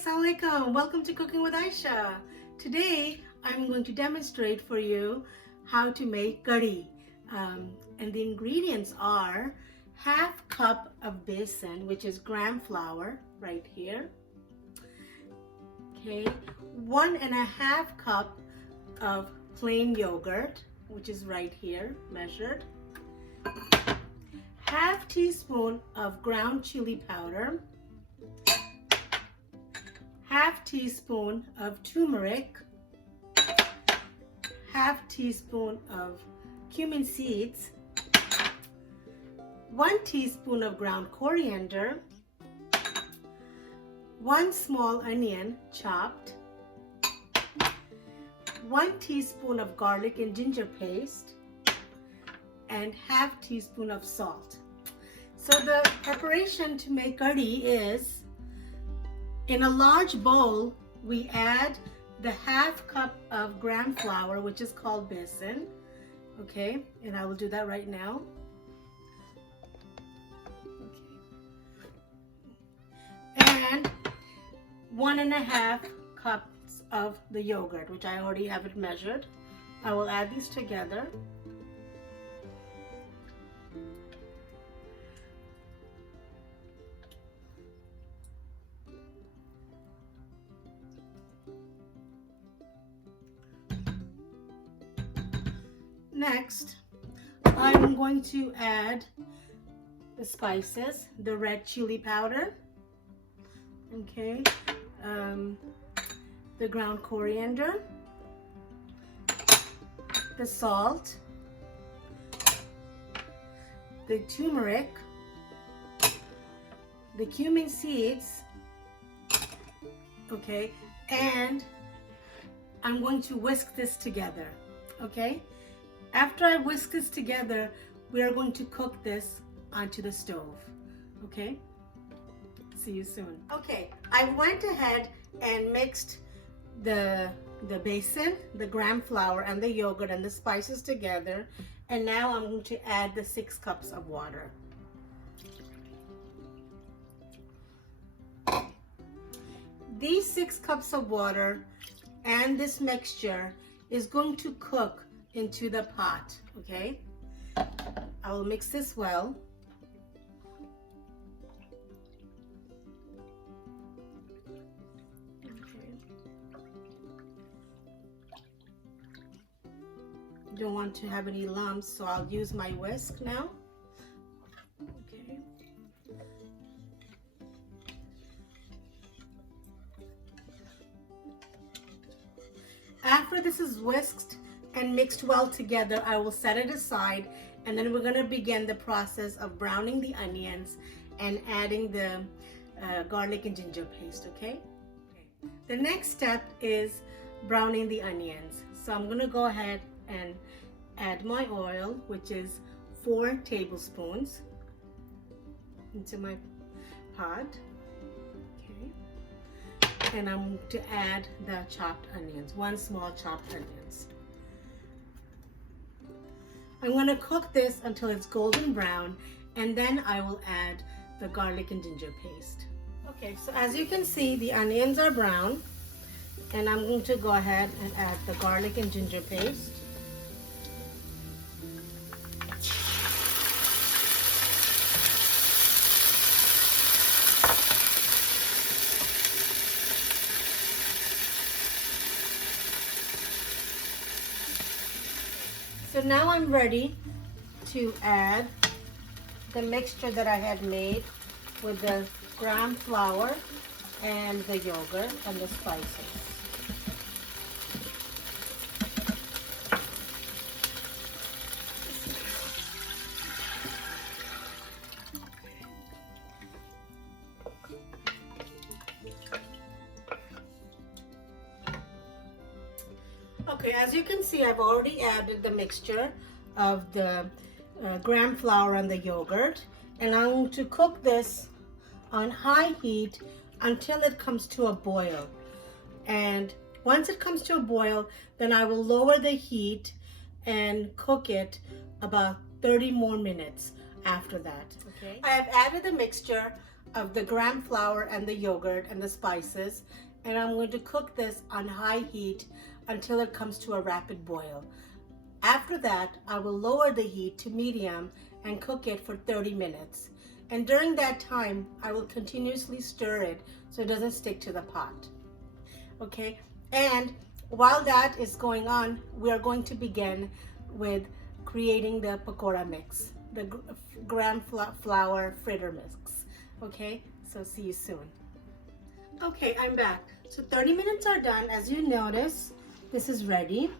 Assalamu alaikum. Welcome to Cooking with Aishah. Today I'm going to demonstrate for you how to make Kahrhee. And the ingredients are half cup of besan, which is gram flour right here. Okay, 1.5 cup of plain yogurt, which is right here measured. Half teaspoon of ground chili powder. Half teaspoon of turmeric, half teaspoon of cumin seeds, 1 teaspoon of ground coriander, 1 small onion chopped, 1 teaspoon of garlic and ginger paste, and half teaspoon of salt. So the preparation to make Kahrhee is, in a large bowl, we add the half cup of gram flour, which is called besan. Okay, and I will do that right now. Okay. And 1.5 cups of the yogurt, which I already have it measured. I will add these together. Next, I'm going to add the spices, the red chili powder, okay, the ground coriander, the salt, the turmeric, the cumin seeds, okay, and I'm going to whisk this together, okay? After I whisk this together, we are going to cook this onto the stove, okay? See you soon. Okay, I went ahead and mixed the besan, the gram flour, and the yogurt and the spices together, and now I'm going to add the 6 cups of water. These 6 cups of water and this mixture is going to cook into the pot, okay? I will mix this well. Okay. Don't want to have any lumps, so I'll use my whisk now. Okay. After this is whisked and mixed well together, I will set it aside, and then we're going to begin the process of browning the onions and adding the garlic and ginger paste, okay? The next step is browning the onions. So I'm going to go ahead and add my oil, which is 4 tablespoons into my pot, okay? And I'm going to add the chopped onions, 1 small chopped onions. I'm going to cook this until it's golden brown, and then I will add the garlic and ginger paste. Okay, so as you can see, the onions are brown, and I'm going to go ahead and add the garlic and ginger paste. So now I'm ready to add the mixture that I had made with the gram flour and the yogurt and the spices. Okay, as you can see, I've already added the mixture of the gram flour and the yogurt, and I'm going to cook this on high heat until it comes to a boil. And once it comes to a boil, then I will lower the heat and cook it about 30 more minutes. after that. Okay, I have added the mixture of the gram flour and the yogurt and the spices, and I'm going to cook this on high heat until it comes to a rapid boil. After that, I will lower the heat to medium and cook it for 30 minutes. And during that time, I will continuously stir it so it doesn't stick to the pot. Okay, and while that is going on, we are going to begin with creating the pakora mix, the gram flour fritter mix. Okay, so see you soon. Okay, I'm back. So 30 minutes are done. As you notice, this is ready.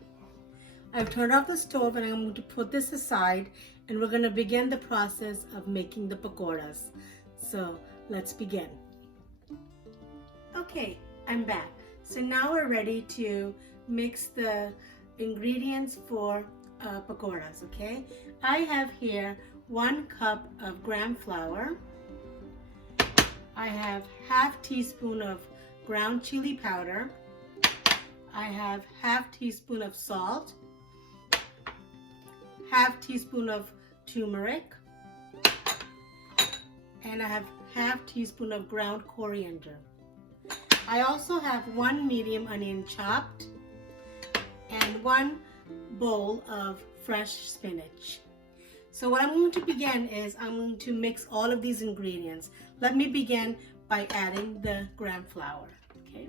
I've turned off the stove and I'm going to put this aside, and we're going to begin the process of making the pakoras. So let's begin. Okay, I'm back. So now we're ready to mix the ingredients for pakoras, okay? I have here 1 cup of gram flour. I have half teaspoon of ground chili powder. I have half teaspoon of salt, half teaspoon of turmeric, and I have half teaspoon of ground coriander. I also have 1 medium onion chopped and 1 bowl of fresh spinach. So what I'm going to begin is I'm going to mix all of these ingredients. Let me begin by adding the gram flour. Okay.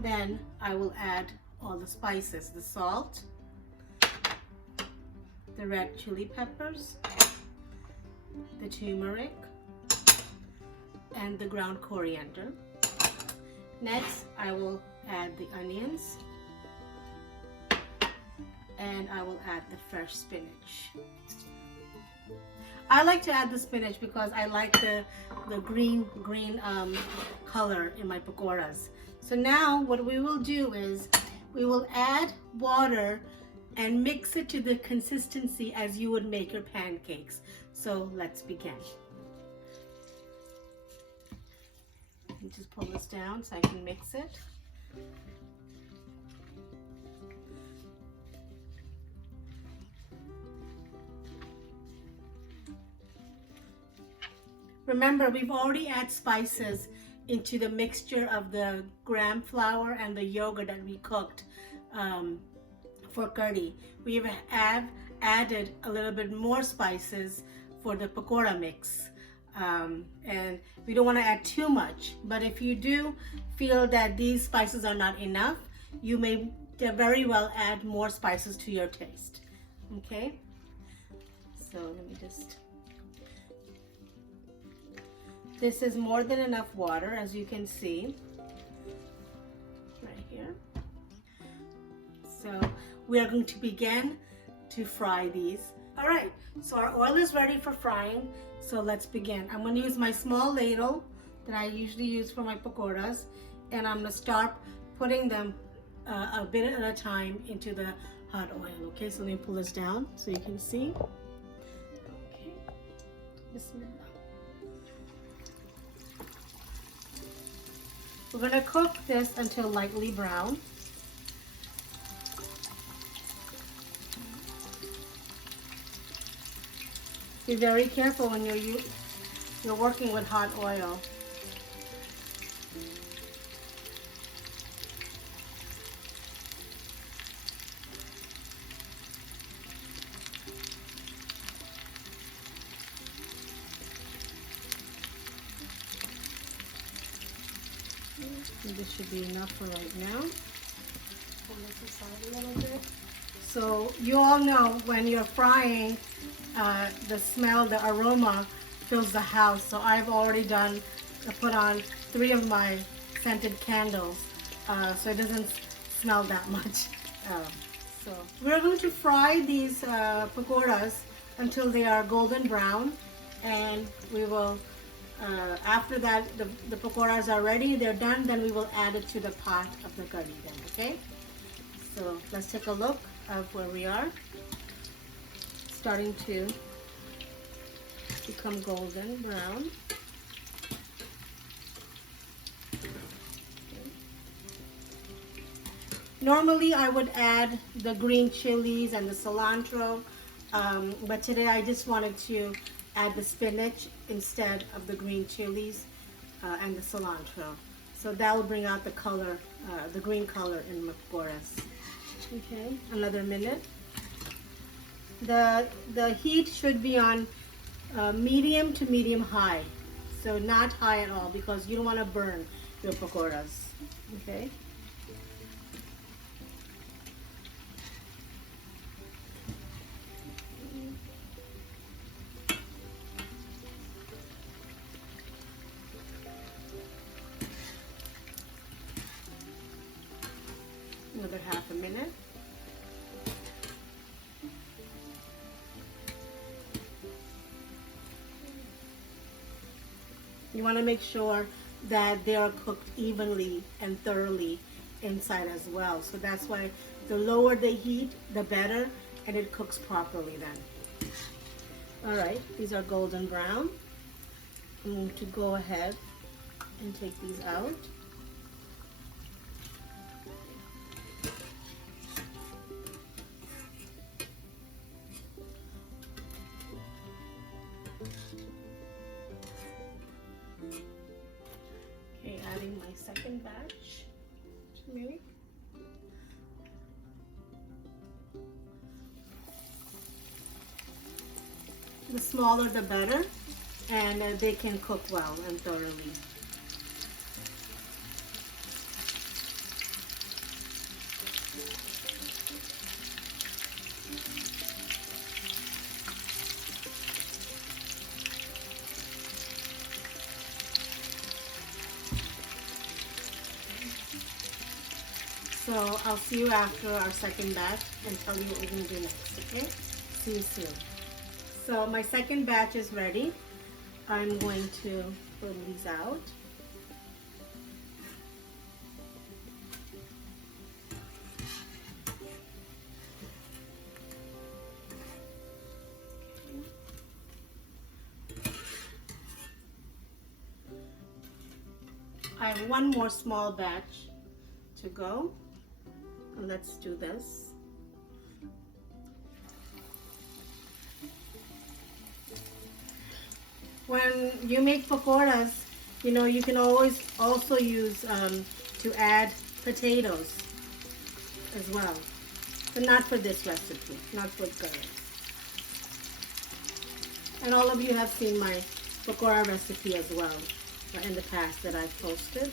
Then I will add all the spices, the salt, the red chili peppers, the turmeric, and the ground coriander. Next, I will add the onions, and I will add the fresh spinach. I like to add the spinach because I like the green color in my pakoras. So now what we will do is we will add water and mix it to the consistency as you would make your pancakes. So let's begin. Let me just pull this down so I can mix it. Remember, we've already added spices into the mixture of the gram flour and the yogurt that we cooked for Kahree. We have added a little bit more spices for the pakora mix. And we don't want to add too much, but if you do feel that these spices are not enough, you may very well add more spices to your taste. Okay, so let me just, this is more than enough water, as you can see right here. So we are going to begin to fry these. All right, so our oil is ready for frying. So let's begin. I'm going to use my small ladle that I usually use for my pakoras, and I'm going to start putting them a bit at a time into the hot oil. Okay, so let me pull this down so you can see. Okay, Bismillah. We're going to cook this until lightly brown. Be very careful when you're working with hot oil. And this should be enough for right now. Pull this aside a little bit. So you all know when you're frying, the smell, the aroma fills the house. So I've already put on 3 of my scented candles, so it doesn't smell that much. So we're going to fry these pakoras until they are golden brown, and we will, after that, the pakoras are ready, they're done, then we will add it to the pot of the curry then, okay? So let's take a look of where we are. Starting to become golden brown. Normally I would add the green chilies and the cilantro, but today I just wanted to add the spinach instead of the green chilies and the cilantro. So that will bring out the color, the green color in my pakoras. Okay, another minute. The heat should be on medium to medium high, so not high at all because you don't want to burn your pakoras. Okay. Another half a minute. You want to make sure that they are cooked evenly and thoroughly inside as well. So that's why the lower the heat, the better, and it cooks properly then. All right, these are golden brown. I'm going to go ahead and take these out. Okay, adding my second batch. Turmeric. The smaller the better, and they can cook well and thoroughly. So I'll see you after our second batch and tell you what we're going to do next, okay? See you soon. So my second batch is ready. I'm going to pull these out. I have one more small batch to go. Let's do this. When you make pakoras, you know, you can always also use to add potatoes as well. But not for this recipe, not for curry. And all of you have seen my pakora recipe as well in the past that I've posted.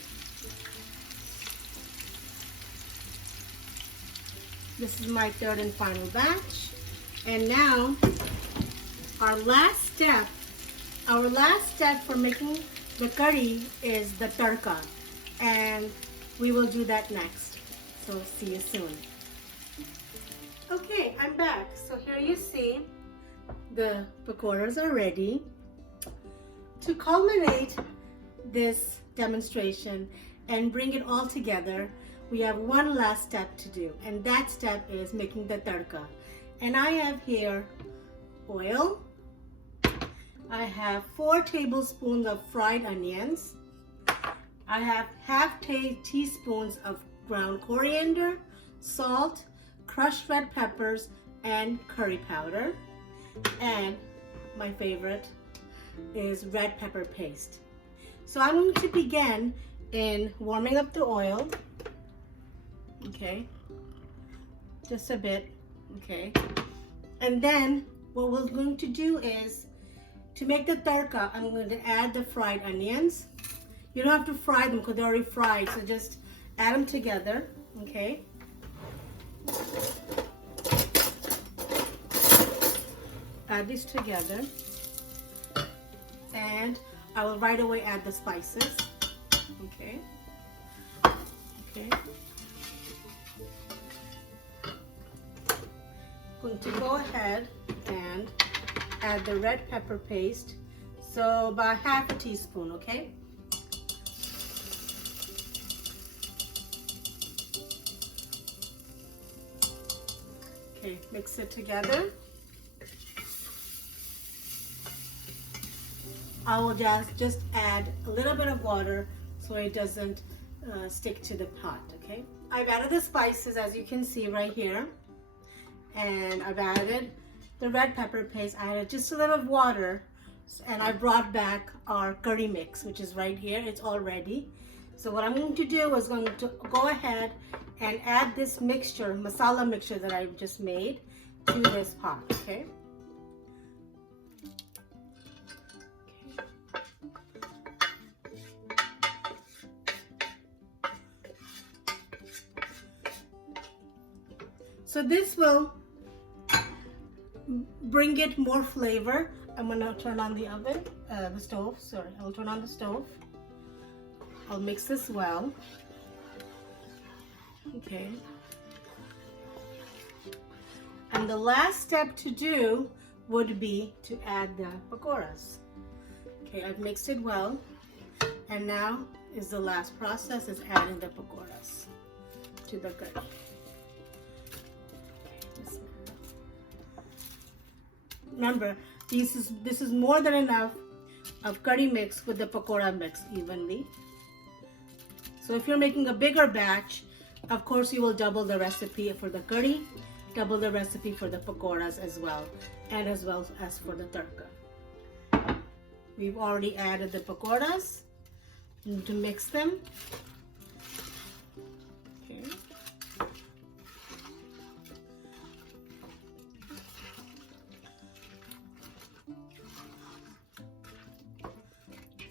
This is my third and final batch. And now, our last step for making the curry is the Tarka. And we will do that next. So see you soon. Okay, I'm back. So here you see the pakoras are ready. To culminate this demonstration and bring it all together, we have one last step to do, and that step is making the tarka. And I have here oil. I have 4 tablespoons of fried onions. I have half teaspoons of ground coriander, salt, crushed red peppers, and curry powder. And my favorite is red pepper paste. So I'm going to begin in warming up the oil. Okay, just a bit. Okay, and then what we're going to do is to make the tarka, I'm going to add the fried onions. You don't have to fry them because they're already fried, so just add them together. Okay, add these together, and I will right away add the spices. Okay, okay. Going to go ahead and add the red pepper paste, so about half a teaspoon. Okay, okay, mix it together. I will just add a little bit of water so it doesn't stick to the pot, okay? I've added the spices, as you can see right here, and I've added the red pepper paste. I added just a little of water, and I brought back our curry mix, which is right here. It's all ready. So what I'm going to do is going to go ahead and add this mixture, masala mixture that I've just made, to this pot, okay? So this will bring it more flavor. I'm gonna turn on the oven, the stove, sorry. I'll turn on the stove. I'll mix this well. Okay. And the last step to do would be to add the pakoras. Okay, I've mixed it well. And now is the last process, is adding the pakoras to the curry. Remember, this is more than enough of curry mix with the pakora mix evenly. So if you're making a bigger batch, of course you will double the recipe for the curry, double the recipe for the pakoras as well, and as well as for the tarka. We've already added the pakoras. Need to mix them. Okay.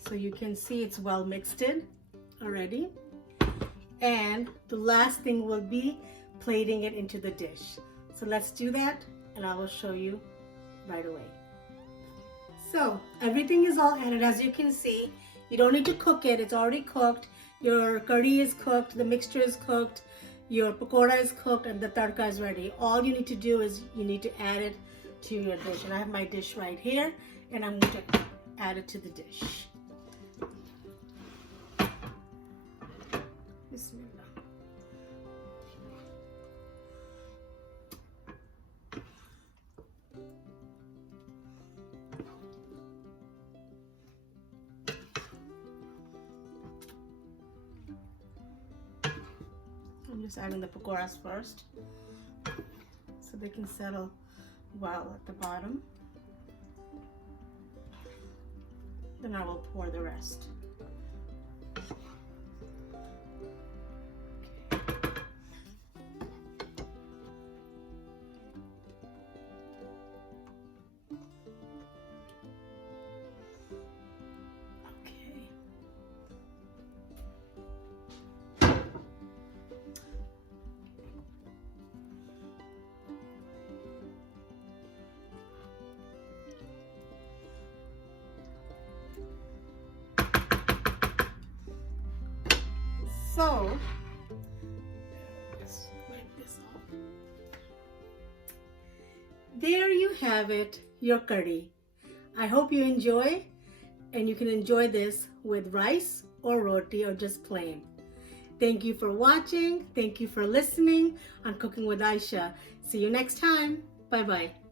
So you can see it's well mixed in already. And the last thing will be plating it into the dish. So let's do that, and I will show you right away. So everything is all added. As you can see, you don't need to cook it. It's already cooked. Your curry is cooked, the mixture is cooked, your pakora is cooked, and the tarka is ready. All you need to do is you need to add it to your dish. And I have my dish right here, and I'm going to add it to the dish. Bismillah. I'm just adding the pakoras first so they can settle well at the bottom. Then I will pour the rest. So, let's wipe this off. There you have it, your curry. I hope you enjoy, and you can enjoy this with rice or roti or just plain. Thank you for watching. Thank you for listening on Cooking with Aishah. See you next time. Bye-bye.